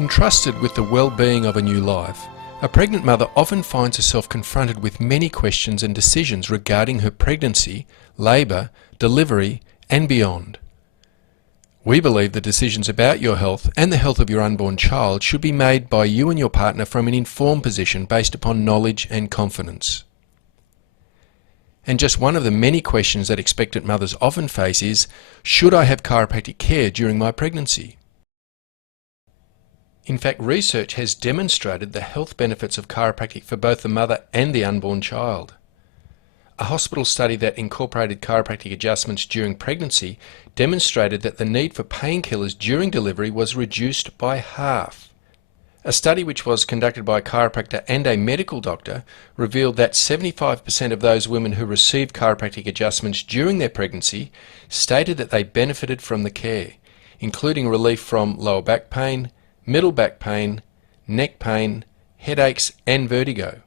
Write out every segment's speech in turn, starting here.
Entrusted with the well-being of a new life, a pregnant mother often finds herself confronted with many questions and decisions regarding her pregnancy, labour, delivery and beyond. We believe the decisions about your health and the health of your unborn child should be made by you and your partner from an informed position based upon knowledge and confidence. And just one of the many questions that expectant mothers often face is, should I have chiropractic care during my pregnancy? In fact, research has demonstrated the health benefits of chiropractic for both the mother and the unborn child. A hospital study that incorporated chiropractic adjustments during pregnancy demonstrated that the need for painkillers during delivery was reduced by half. A study which was conducted by a chiropractor and a medical doctor revealed that 75% of those women who received chiropractic adjustments during their pregnancy stated that they benefited from the care, including relief from lower back pain, middle back pain, neck pain, headaches and vertigo.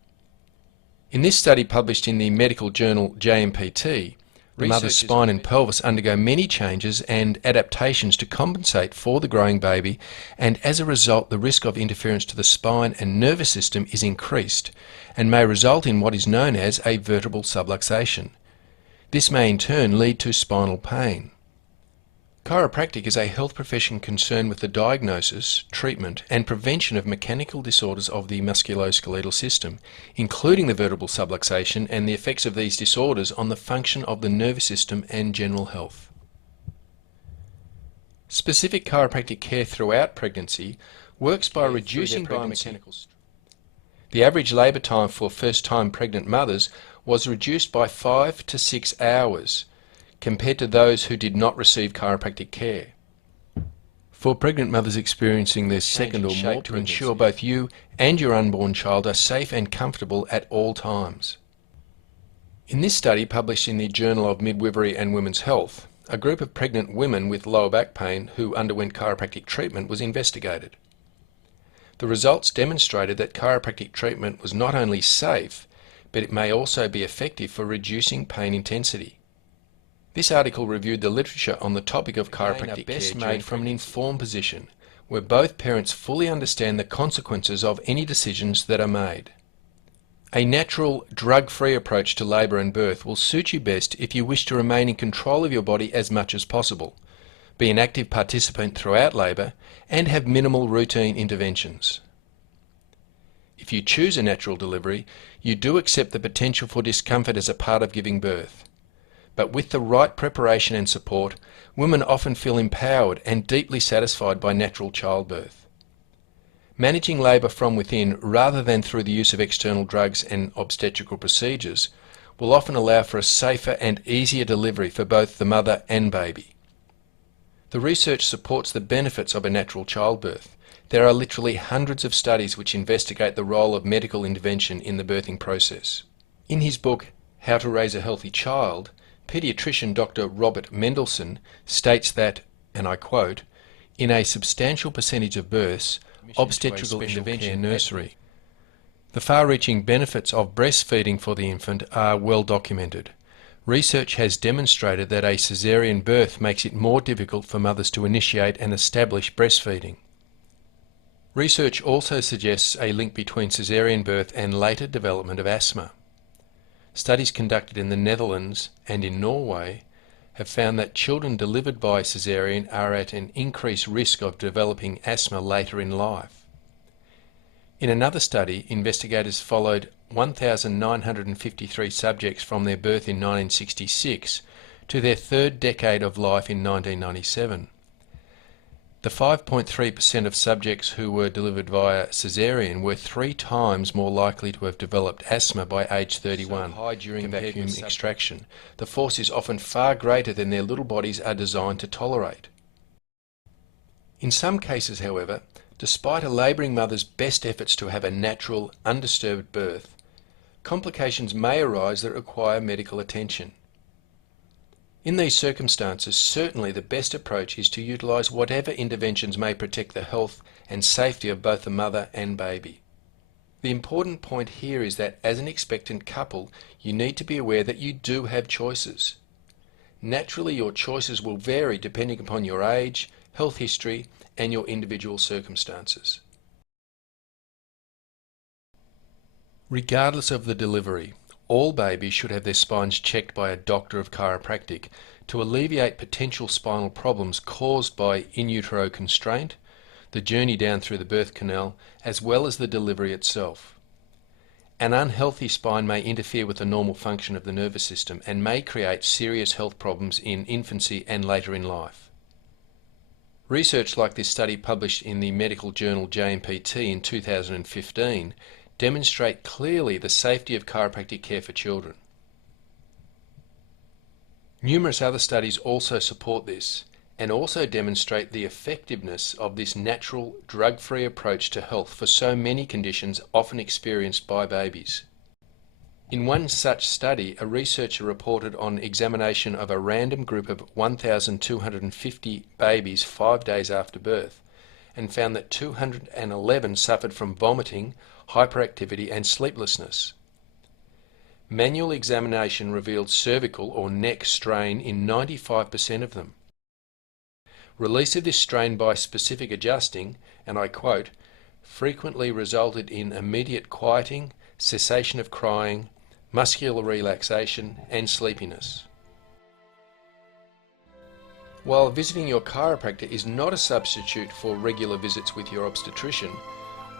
In this study published in the medical journal JMPT, the mother's spine and pelvis undergo many changes and adaptations to compensate for the growing baby, and as a result the risk of interference to the spine and nervous system is increased and may result in what is known as a vertebral subluxation. This may in turn lead to spinal pain. Chiropractic is a health profession concerned with the diagnosis, treatment and prevention of mechanical disorders of the musculoskeletal system, including the vertebral subluxation and the effects of these disorders on the function of the nervous system and general health. Specific chiropractic care throughout pregnancy works by reducing biomechanical. The average labour time for first-time pregnant mothers was reduced by 5 to 6 hours, compared to those who did not receive chiropractic care. For pregnant mothers experiencing their second or more, to ensure both you and your unborn child are safe and comfortable at all times. In this study published in the Journal of Midwifery and Women's Health, a group of pregnant women with lower back pain who underwent chiropractic treatment was investigated. The results demonstrated that chiropractic treatment was not only safe, but it may also be effective for reducing pain intensity. This article reviewed the literature on the topic of chiropractic best made from an informed position, where both parents fully understand the consequences of any decisions that are made. A natural, drug-free approach to labour and birth will suit you best if you wish to remain in control of your body as much as possible, be an active participant throughout labour, and have minimal routine interventions. If you choose a natural delivery, you do accept the potential for discomfort as a part of giving birth. But with the right preparation and support, women often feel empowered and deeply satisfied by natural childbirth. Managing labour from within rather than through the use of external drugs and obstetrical procedures will often allow for a safer and easier delivery for both the mother and baby. The research supports the benefits of a natural childbirth. There are literally hundreds of studies which investigate the role of medical intervention in the birthing process. In his book, How to Raise a Healthy Child, paediatrician Dr. Robert Mendelsohn states that, and I quote, "In a substantial percentage of births, obstetrical intervention nursery. The far-reaching benefits of breastfeeding for the infant are well documented. Research has demonstrated that a caesarean birth makes it more difficult for mothers to initiate and establish breastfeeding. Research also suggests a link between caesarean birth and later development of asthma. Studies conducted in the Netherlands and in Norway have found that children delivered by caesarean are at an increased risk of developing asthma later in life. In another study, investigators followed 1,953 subjects from their birth in 1966 to their third decade of life in 1997. The 5.3% of subjects who were delivered via caesarean were 3 times more likely to have developed asthma by age 31 during vacuum extraction. The force is often far greater than their little bodies are designed to tolerate. In some cases, however, despite a labouring mother's best efforts to have a natural, undisturbed birth, complications may arise that require medical attention. In these circumstances, certainly the best approach is to utilise whatever interventions may protect the health and safety of both the mother and baby. The important point here is that as an expectant couple, you need to be aware that you do have choices. Naturally, your choices will vary depending upon your age, health history, and your individual circumstances. Regardless of the delivery, all babies should have their spines checked by a doctor of chiropractic to alleviate potential spinal problems caused by in utero constraint, the journey down through the birth canal, as well as the delivery itself. An unhealthy spine may interfere with the normal function of the nervous system and may create serious health problems in infancy and later in life. Research like this study published in the medical journal JMPT in 2015 demonstrate clearly the safety of chiropractic care for children. Numerous other studies also support this and also demonstrate the effectiveness of this natural, drug-free approach to health for so many conditions often experienced by babies. In one such study, a researcher reported on examination of a random group of 1,250 babies 5 days after birth and found that 211 suffered from vomiting, hyperactivity and sleeplessness. Manual examination revealed cervical or neck strain in 95% of them. Release of this strain by specific adjusting, and I quote, frequently resulted in immediate quieting, cessation of crying, muscular relaxation and sleepiness. While visiting your chiropractor is not a substitute for regular visits with your obstetrician,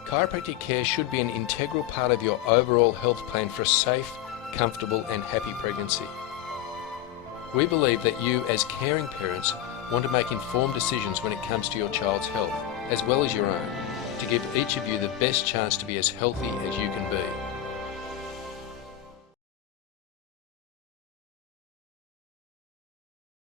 chiropractic care should be an integral part of your overall health plan for a safe, comfortable and happy pregnancy. We believe that you, as caring parents, want to make informed decisions when it comes to your child's health, as well as your own, to give each of you the best chance to be as healthy as you can be.